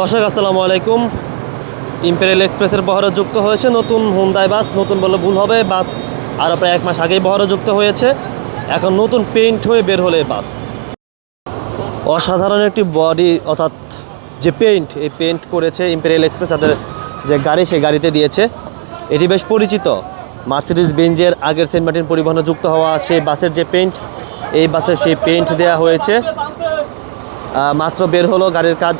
দর্শক, আসসালামু আলাইকুম। ইম্পেরিয়াল এক্সপ্রেসের বহরে যুক্ত হয়েছে নতুন হুন্দাই বাস নতুন বললে ভুল হবে বাস আরও প্রায় এক মাস আগেই বহরে যুক্ত হয়েছে। এখন নতুন পেইন্ট হয়ে বের হলে বাস অসাধারণ একটি বডি অর্থাৎ যে পেইন্ট এই পেইন্ট করেছে ইম্পেরিয়াল এক্সপ্রেস তাদের যে গাড়ি, সে গাড়িতে দিয়েছে। এটি বেশ পরিচিত। মার্সিডিজ বেঞ্জের আগের সেন্ট মার্টিন পরিবহনে যুক্ত হওয়া সেই বাসের যে পেইন্ট এই বাসের সেই পেইন্ট দেওয়া হয়েছে। মাত্র বের হলো গাড়ির কাজ।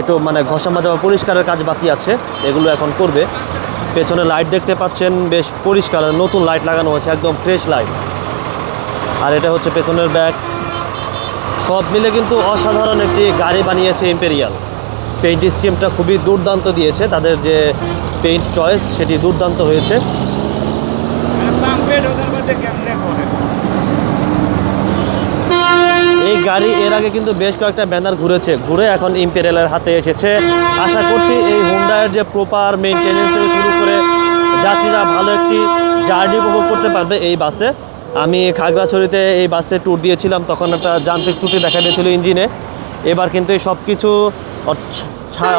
একটু মানে ঘষা মাজা পরিষ্কারের কাজ বাকি আছে, এগুলো এখন করবে। পেছনে লাইট দেখতে পাচ্ছেন, বেশ পরিষ্কার নতুন লাইট লাগানো হয়েছে একদম ফ্রেশ লাইট আর এটা হচ্ছে পেছনের ব্যাগ সব মিলে কিন্তু অসাধারণ একটি গাড়ি বানিয়েছে ইম্পেরিয়াল পেইন্ট স্কিমটা খুবই দুর্দান্ত দিয়েছে, তাদের যে পেইন্ট চয়েস সেটি দুর্দান্ত হয়েছে। গাড়ি এর আগে কিন্তু বেশ কয়েকটা ব্যানার ঘুরেছে, ঘুরে এখন ইম্পেরিয়ালের হাতে এসেছে। আশা করছি এই হুন্ডায়ের যে প্রপার মেনটেনেন্স থেকে শুরু করে যাত্রীরা ভালো একটি জার্নি উপভোগ করতে পারবে এই বাসে আমি খাগড়াছড়িতে এই বাসে ট্যুর দিয়েছিলাম, তখন একটা যান্ত্রিক ত্রুটি দেখা দিয়েছিল ইঞ্জিনে এবার কিন্তু এই সব কিছু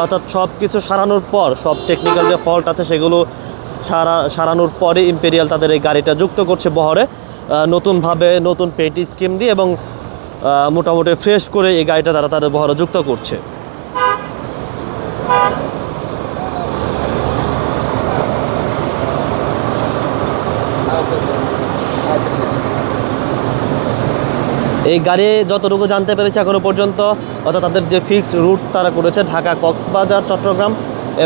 অর্থাৎ সব কিছু সারানোর পর, সব টেকনিক্যাল যে ফল্ট আছে সেগুলো সারা সারানোর পরে ইম্পেরিয়াল তাদের এই গাড়িটা যুক্ত করছে বহরে। নতুনভাবে নতুন পেইন্ট স্কিম দিয়ে এবং মোটামুটি ফ্রেশ করে এই গাড়িটা তারা তাদের বহরে যুক্ত করছে। এই গাড়ি যতটুকু জানতে পেরেছে এখনও পর্যন্ত, অর্থাৎ তাদের যে ফিক্সড রুট তারা করেছে ঢাকা কক্সবাজার, চট্টগ্রাম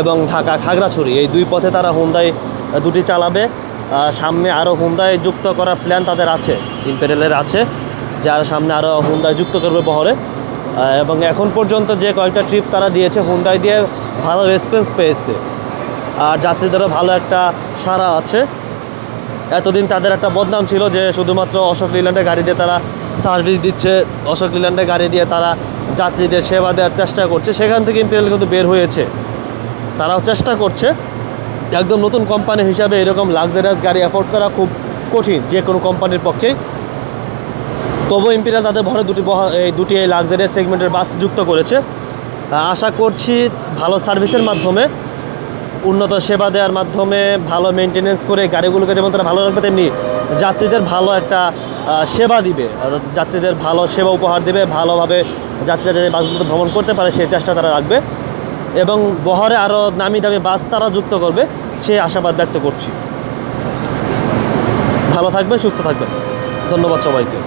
এবং ঢাকা খাগড়াছড়ি। এই দুই পথে তারা হুন্দাই দুটি চালাবে। সামনে আরও হুন্দাই যুক্ত করার প্ল্যান তাদের আছে ইম্পেরিয়ালের আছে। যার সামনে আরও হুন্দাই যুক্ত করবে বহরে। এবং এখন পর্যন্ত যে কয়েকটা ট্রিপ তারা দিয়েছে হুন্দাই দিয়ে ভালো রেসপন্স পেয়েছে। আর যাত্রীদেরও ভালো একটা সারা আছে। এতদিন তাদের একটা বদনাম ছিল যে শুধুমাত্র অশোক লিল্যান্ডের গাড়ি দিয়ে তারা সার্ভিস দিচ্ছে, অশোক লিল্যান্ডের গাড়ি দিয়ে তারা যাত্রীদের সেবা দেওয়ার চেষ্টা করছে। সেখান থেকে ইম্পেরিয়াল কিন্তু বের হয়েছে। তারাও চেষ্টা করছে। একদম নতুন কোম্পানি হিসাবে এরকম লাক্সারিয়াস গাড়ি অ্যাফোর্ড করা খুব কঠিন, যে কোনো কোম্পানির পক্ষেই। তবু ইম্পেরিয়াল তাদের ভরে দুটি এই দুটি এই লাক্সারিয়াস সেগমেন্টের বাস যুক্ত করেছে। আশা করছি ভালো সার্ভিসের মাধ্যমে, উন্নত সেবা দেওয়ার মাধ্যমে, ভালো মেনটেনেন্স করে গাড়িগুলোকে যেমন তারা ভালো রাখবে, তেমনি যাত্রীদের ভালো একটা সেবা দিবে। যাত্রীদের ভালো সেবা উপহার দেবে, ভালোভাবে যাত্রীরা যাতে বাসগুলোতে ভ্রমণ করতে পারে, সেই চেষ্টা তারা রাখবে। এবং বহরে আরও নামি দামি বাস তারা যুক্ত করবে, সেই আশাবাদ ব্যক্ত করছি। ভালো থাকবেন, সুস্থ থাকবেন। ধন্যবাদ সবাইকে।